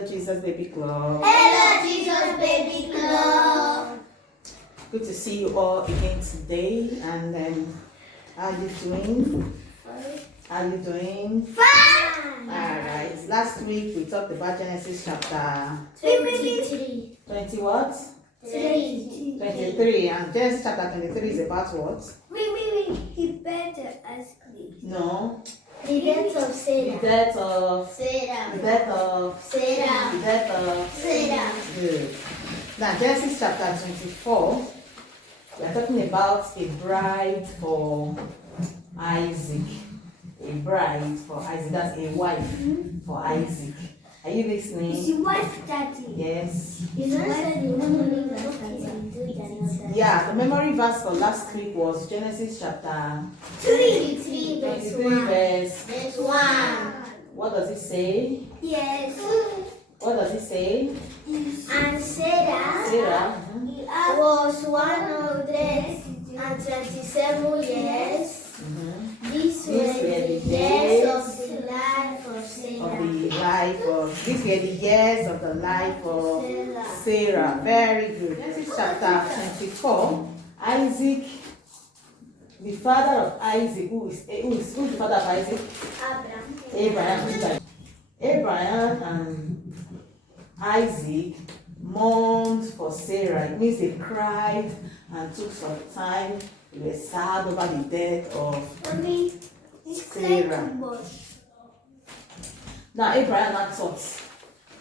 Hello, Jesus Baby Club. Hello, Jesus Baby Club. Good to see you all again today. And how are you doing? How are you doing? Fine. Alright. Last week we talked about Genesis chapter 23. 20 what? 23. And Genesis chapter 23 is about what? Wait. He better ask me. No. The death of The Sarah. death of Sarah. the death of Sarah. the death of Sarah. Good. Now Genesis chapter 24. We are talking about a bride for Isaac. A bride for Isaac. That's a wife for Isaac. Are you listening? Is your wife daddy? Yes. Is your wife Yeah, the memory verse for last week was Genesis chapter 23 verse 23 1. verse 1. What does it say? Yes. What does it say? And Sarah Sarah. was 127 years. These were the years of the life of Sarah. These were the years of the life of Sarah. Very good. Genesis chapter 24. Isaac, the father of Isaac, who is the father of Isaac? Abraham. Abraham and Isaac mourned for Sarah. It means they cried and took some time. They were sad over the death of Sarah. Now Abraham had thought,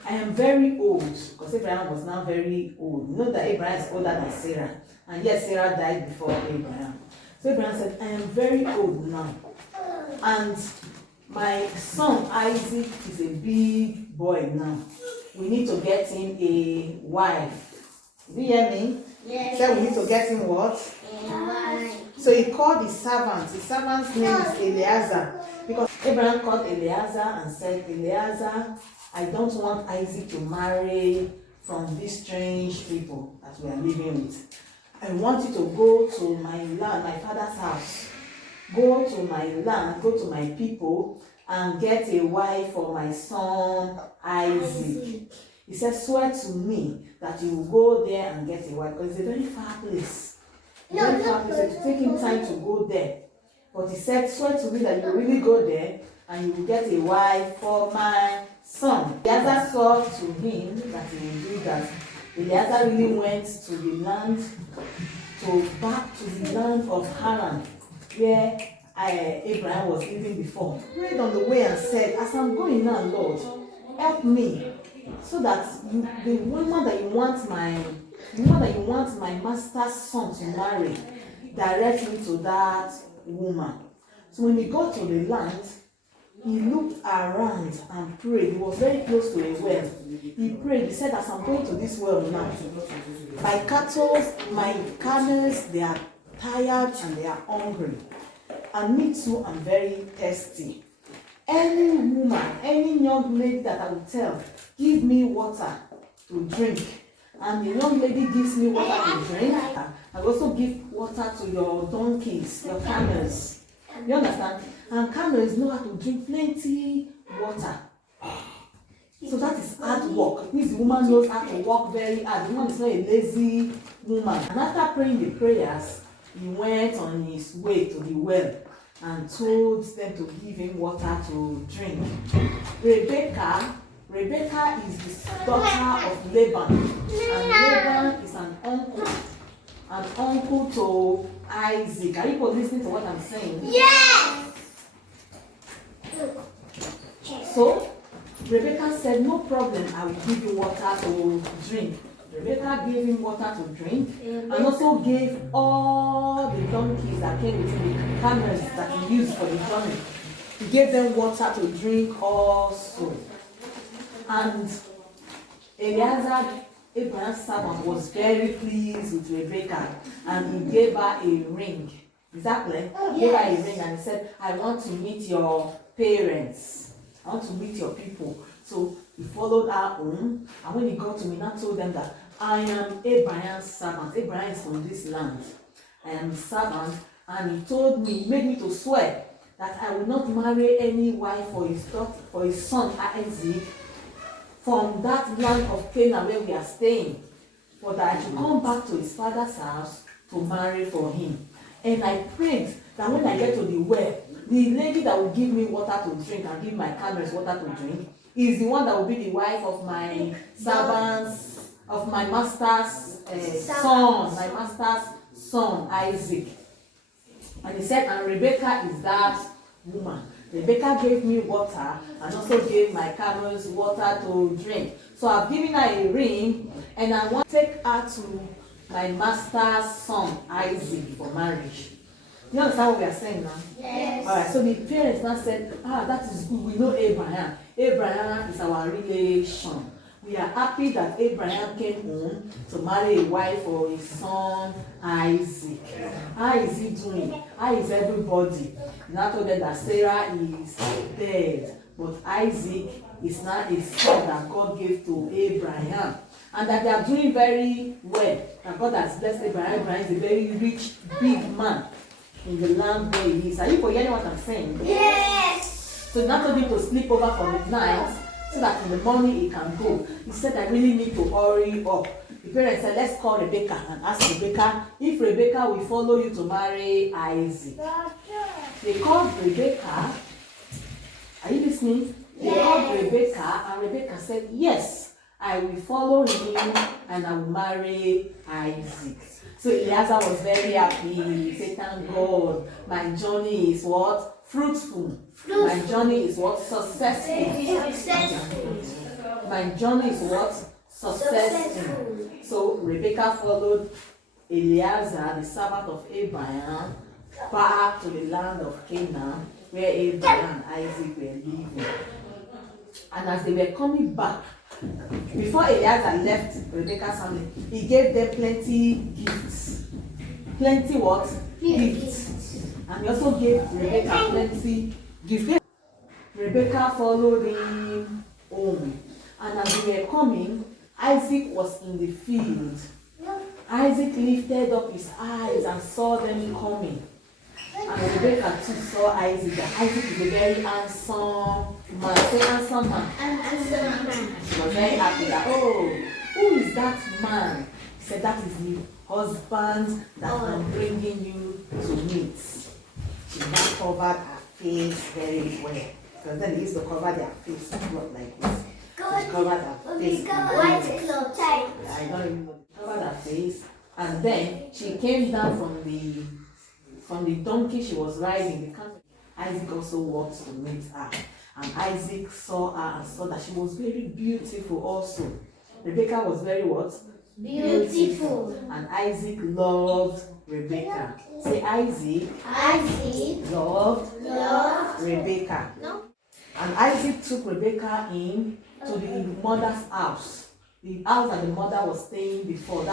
I am very old, because Abraham was now very old. You know that Abraham is older than Sarah, and yet Sarah died before Abraham. So Abraham said, I am very old now, and my son Isaac is a big boy now. We need to get him a wife. Do you hear me? Yes. He said we need to get him what? So he called his servant. His servant's name is Eliezer. Because Abraham called Eliezer and said, Eliezer, I don't want Isaac to marry from these strange people that we are living with. I want you to go to my land, my father's house. Go to my land, go to my people, and get a wife for my son Isaac. He said, swear to me that you will go there and get a wife, because it's a very far place. Very far place. It will take him time to go there. But he said, swear to me that you will really go there and you will get a wife for my son. Eliezer saw to him that he will do that. Eliezer really went to the land, back to the land of Haran, where Abraham was living before. He prayed on the way and said, as I'm going now, Lord, help me, so that the woman that you want my master's son to marry, direct me to that woman. So when he got to the land, he looked around and prayed. He was very close to a well. He prayed. He said, as I'm going to this well now, my cattle, my camels, they are tired and they are hungry. And me too, I'm very thirsty. Any woman, any young lady that I will tell, give me water to drink, and the young lady gives me water to drink, I also give water to your donkeys, your camels. You understand? And camels know how to drink plenty water. So that is hard work. It means the woman knows how to work very hard. The woman is not a lazy woman. And after praying the prayers, he went on his way to the well and told them to give him water to drink. Rebecca is the daughter of Laban, and Laban is an uncle to Isaac. Are you listening to what I'm saying? Yes. So Rebecca said, no problem, I will give you water to drink. Rebecca gave him water to drink, and also gave all the donkeys that came with him, the camels that he used for the journey. He gave them water to drink also. And Eliezer, Abraham's servant, was very pleased with Rebecca, and he gave her a ring. Exactly. He gave her a ring and he said, I want to meet your parents. I want to meet your people. So he followed her home, and when he got to me, I told them that I am Abraham's servant. Abraham is from this land. I am his servant, and he told me, made me to swear that I will not marry any wife for his son Isaac from that land of Canaan where we are staying, but that I should come back to his father's house to marry for him. And I prayed that when I get to the well, the lady that will give me water to drink and give my camels water to drink is the one that will be the wife of my servants, of my master's son, my master's son, Isaac. And he said, and Rebecca is that woman. Rebecca gave me water and also gave my camels water to drink. So I've given her a ring and I want to take her to my master's son, Isaac, for marriage. You understand what we are saying now? Yes. Alright, so the parents now said, that is good. We know Abraham. Abraham is our relation. We are happy that Abraham came home to marry a wife for his son Isaac. How is he doing? How is everybody? Now told them that Sarah is dead, but Isaac is now a son that God gave to Abraham. And that they are doing very well. And God has blessed Abraham. Abraham is a very rich, big man in the land where he is. Are you hearing what I'm saying? Yes. So not told him to sleep over for the night so that in the morning he can go. He said, I really need to hurry up. The parents said, let's call Rebecca and ask Rebecca if Rebecca will follow you to marry Isaac. They called Rebecca. Are you listening? They called Rebecca and Rebecca said, yes, I will follow him and I will marry Isaac. So Eliezer was very happy. He said, thank God, my journey is what? Fruitful. My journey is what? Successful. My journey is what? Successful. So Rebecca followed Eliezer, the servant of Abraham, back to the land of Canaan, where Abraham and Isaac were living. And as they were coming back, before Eliezer left Rebecca's family, he gave them plenty gifts. Plenty what? Gifts. And he also gave Rebecca plenty gifts. Rebecca followed him home. And as they were coming, Isaac was in the field. Isaac lifted up his eyes and saw them coming. And Rebecca too saw Isaac. That Isaac is a very handsome man. Say handsome man. She was very happy that, oh, who is that man? He said, that is the husband that I'm bringing you to meet. She now covered her face very well. Because then they used to cover their face not like this. She covered her face. White clothes. I don't even know. Covered her face. And then she came down from the donkey she was riding. Isaac also walked to meet her. And Isaac saw her and saw that she was very beautiful also. Rebecca was very what? Beautiful. And Isaac loved Rebecca. Say Isaac loved Rebecca. No. And Isaac took Rebecca in to the mother's house. The house that the mother was staying before.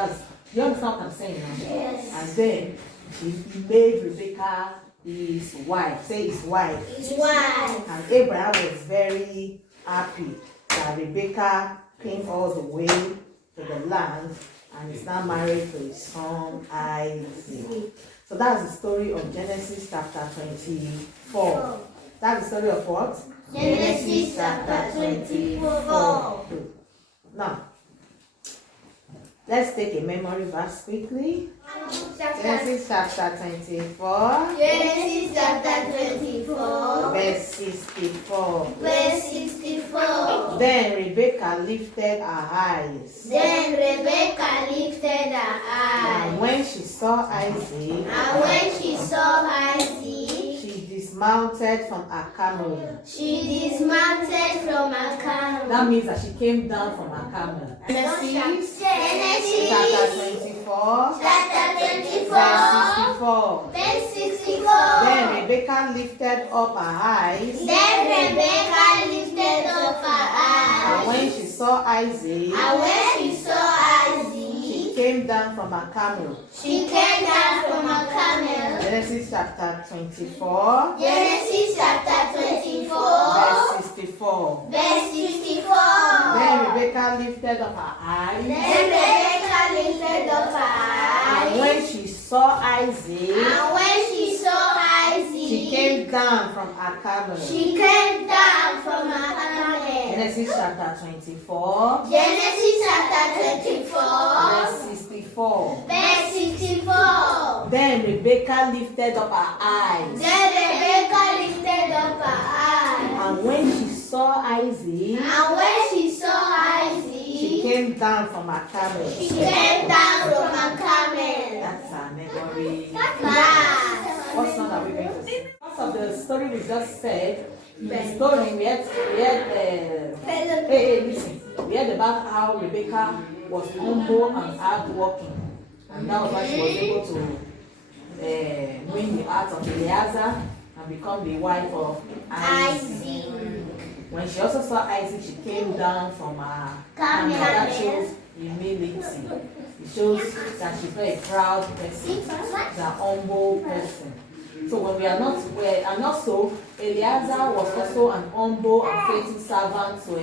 You understand what I'm saying now? Yes. And then he made Rebecca his wife. Say his wife. His wife. And Abraham was very happy that Rebecca came all the way to the land and is now married to his son Isaac. So that's the story of Genesis chapter 24. That's the story of what? Genesis chapter 24. Now, let's take a memory verse quickly. Genesis chapter 24. Genesis chapter 24. Verse 64. Verse 64. Then Rebecca lifted her eyes. Then Rebecca lifted her eyes. And when she saw Isaac, And when she saw Isaac, she dismounted from her camel. she dismounted from her camel. That means that she came down from her camel. Genesis chapter 24. Chapter 24. Verse 64. Verse 64. Then Rebecca lifted up her eyes. Then Rebecca lifted up her eyes. And when she saw Isaac, And when she saw she Isaac, came down from her camel. she came down from her camel. Genesis chapter 24. Genesis chapter 24. Verse 64. Verse 64. Then Rebecca lifted up her eyes. Then Rebecca lifted up her And eyes. when she saw Isaac, And when she saw Isaac, she came down from her camel. she came down from her camel. Genesis chapter 24. Genesis chapter 24. Verse 64. Verse 64. Then Rebekah lifted up her eyes. Then Rebekah lifted up her eyes. And when she saw Isaac, And when she saw she Isaac, came down from her camel. she came down from her camel. That's our memory. Class. What song are we going to sing? Part of the story we just said, the story we had listen. We heard about how Rebecca was humble and hardworking, and that was why she was able to win the heart of Eliezer and become the wife of Isaac. When she also saw Isaac, she came down from her camel. That shows humility. It shows that she's not a proud person, she's a humble person. So when we are not, and also Eliezer was also an humble and faithful servant to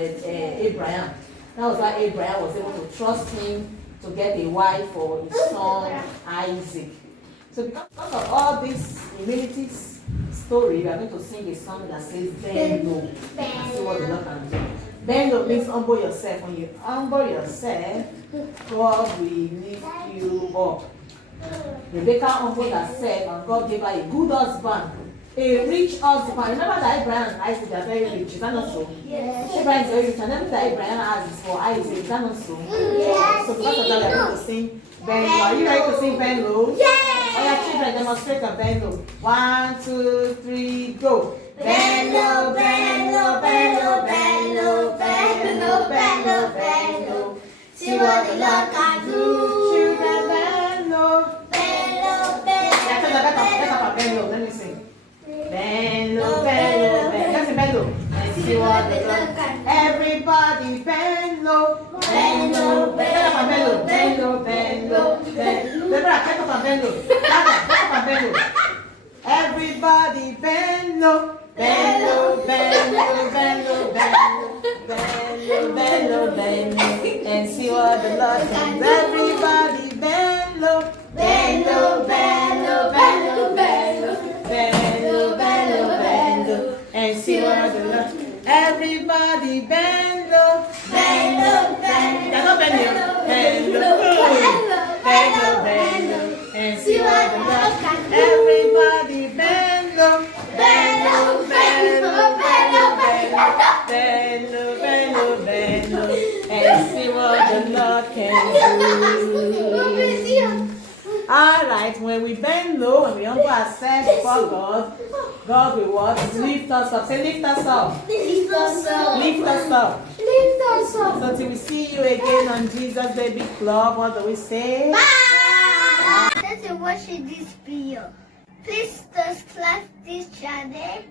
Abraham. That was why Abraham was able to trust him to get a wife for his son Isaac. So because of all this humility story, we are going to sing a song that says bend low. And see what the Lord can do. Bend low means humble yourself. When you humble yourself, God will lift you up. Rebecca humbled herself and God gave her a good husband, a rich husband. Remember that Abraham and Isaac are very rich, is that not so? Yes. Abraham is very rich, and everything that Abraham has is for Isaac, is that not so? Yes. So because of that, we are going to sing bend low. Are you ready to sing bend low? Yes. Oh yeah, children, demonstrate a bend low. 1, 2, 3, go. Bend low, bend low, bend low, bend low, bend low, bend low, bend low. See what the Lord can do. Children, bend low. Bend low, bend Yeah, tell them get up and bend low. Let me sing. Bend low, bend low, bend. Let's sing bend low. And see what the Lord can do. Everybody bend low. Bend low, Get up and bend low. Bend low, bend low, bend low. Deborah, get up and bend low. Dada, get up and bend low. Everybody bend low. Bend low, bend low, bend low, bend low. Bend low, bend low, bend low. And see what the Lord can do. Everybody bend low. Bend low, bend low, bend low, bend low. Bend low, bend low, bend low. And see what the Lord. Everybody bend low. Bend low, bend Yeah, not bend low. Bend low. Bend low, bend low. And see what the Lord can do. Everybody bend low. Bend low, bend low, bend low, bend low. Bend low, bend low, bend low. And see what the Lord can do. Alright, when we bend low and we humble ourselves before God, God will what? Lift us up. Say lift us up. Lift us up. Lift us up. Lift us up. So till we see you again on Jesus Baby Club, what do we say? Bye. Thanks for watching this video. Please subscribe this channel